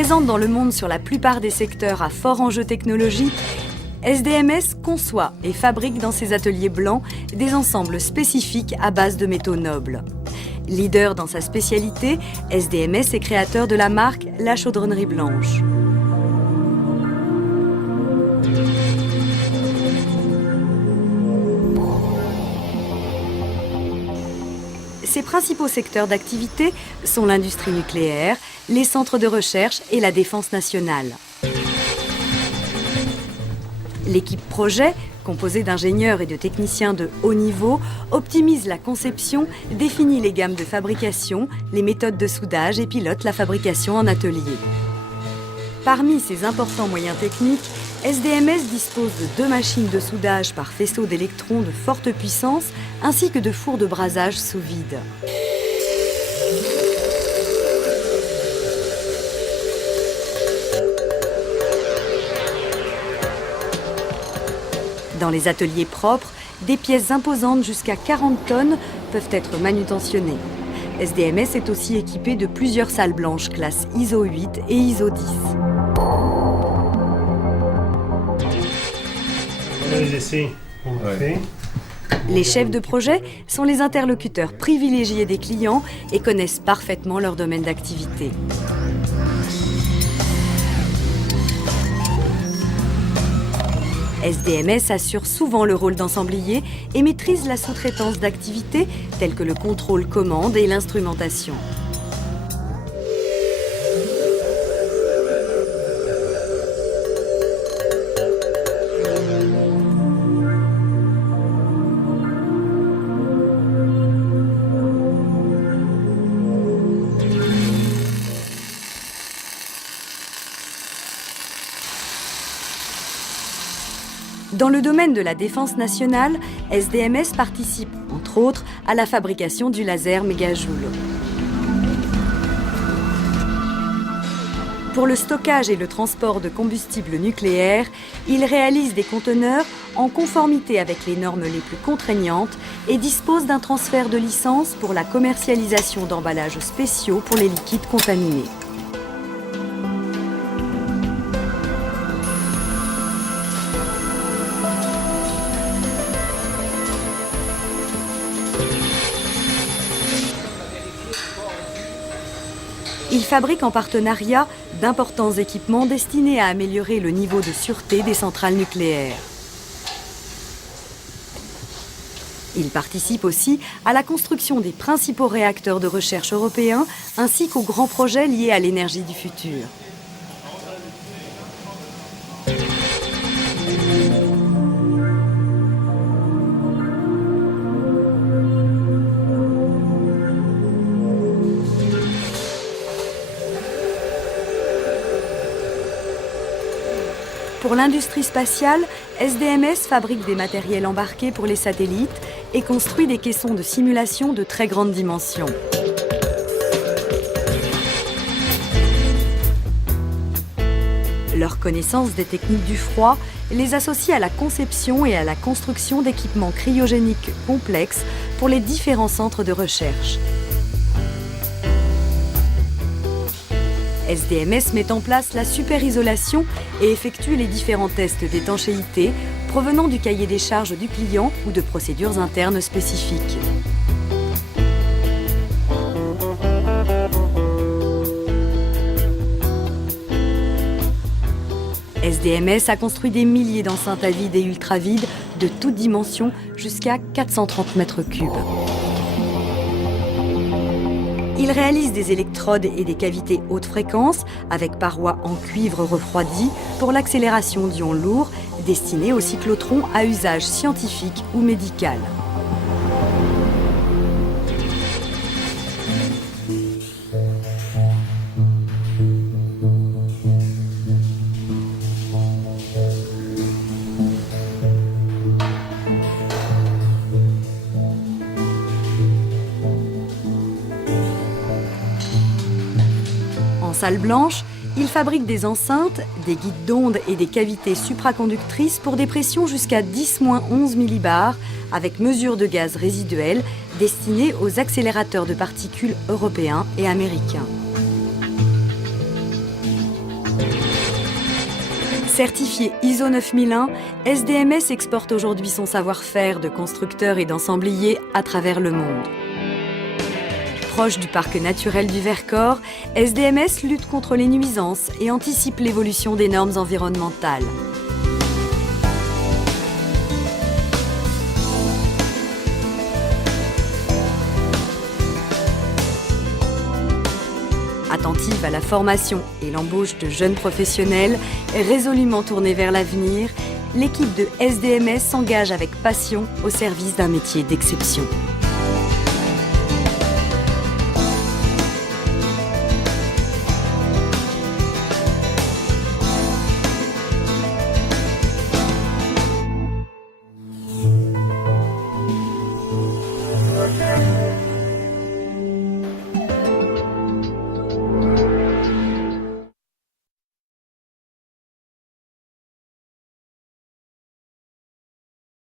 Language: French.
Présente dans le monde sur la plupart des secteurs à fort enjeu technologique, SDMS conçoit et fabrique dans ses ateliers blancs des ensembles spécifiques à base de métaux nobles. Leader dans sa spécialité, SDMS est créateur de la marque La Chaudronnerie Blanche. Ses principaux secteurs d'activité sont l'industrie nucléaire, les centres de recherche et la défense nationale. L'équipe projet, composée d'ingénieurs et de techniciens de haut niveau, optimise la conception, définit les gammes de fabrication, les méthodes de soudage et pilote la fabrication en atelier. Parmi ces importants moyens techniques, SDMS dispose de 2 machines de soudage par faisceau d'électrons de forte puissance ainsi que de fours de brasage sous vide. Dans les ateliers propres, des pièces imposantes jusqu'à 40 tonnes peuvent être manutentionnées. SDMS est aussi équipé de plusieurs salles blanches classe ISO 8 et ISO 10. Les chefs de projet sont les interlocuteurs privilégiés des clients et connaissent parfaitement leur domaine d'activité. SDMS assure souvent le rôle d'ensemblier et maîtrise la sous-traitance d'activités telles que le contrôle commande et l'instrumentation. Dans le domaine de la défense nationale, SDMS participe, entre autres, à la fabrication du laser mégajoule. Pour le stockage et le transport de combustible nucléaire, il réalise des conteneurs en conformité avec les normes les plus contraignantes et dispose d'un transfert de licence pour la commercialisation d'emballages spéciaux pour les liquides contaminés. Il fabrique en partenariat d'importants équipements destinés à améliorer le niveau de sûreté des centrales nucléaires. Il participe aussi à la construction des principaux réacteurs de recherche européens ainsi qu'aux grands projets liés à l'énergie du futur. Pour l'industrie spatiale, SDMS fabrique des matériels embarqués pour les satellites et construit des caissons de simulation de très grande dimension. Leur connaissance des techniques du froid les associe à la conception et à la construction d'équipements cryogéniques complexes pour les différents centres de recherche. SDMS met en place la super-isolation et effectue les différents tests d'étanchéité provenant du cahier des charges du client ou de procédures internes spécifiques. SDMS a construit des milliers d'enceintes à vide et ultra-vide de toutes dimensions jusqu'à 430 mètres cubes. Il réalise des électrodes et des cavités haute fréquence avec parois en cuivre refroidi pour l'accélération d'ions lourds destinés aux cyclotrons à usage scientifique ou médical. En salle blanche, il fabrique des enceintes, des guides d'ondes et des cavités supraconductrices pour des pressions jusqu'à 10-11 millibars avec mesure de gaz résiduel destinée aux accélérateurs de particules européens et américains. Certifié ISO 9001, SDMS exporte aujourd'hui son savoir-faire de constructeur et d'ensemblier à travers le monde. Proche du parc naturel du Vercors, SDMS lutte contre les nuisances et anticipe l'évolution des normes environnementales. Attentive à la formation et l'embauche de jeunes professionnels, résolument tournée vers l'avenir, l'équipe de SDMS s'engage avec passion au service d'un métier d'exception.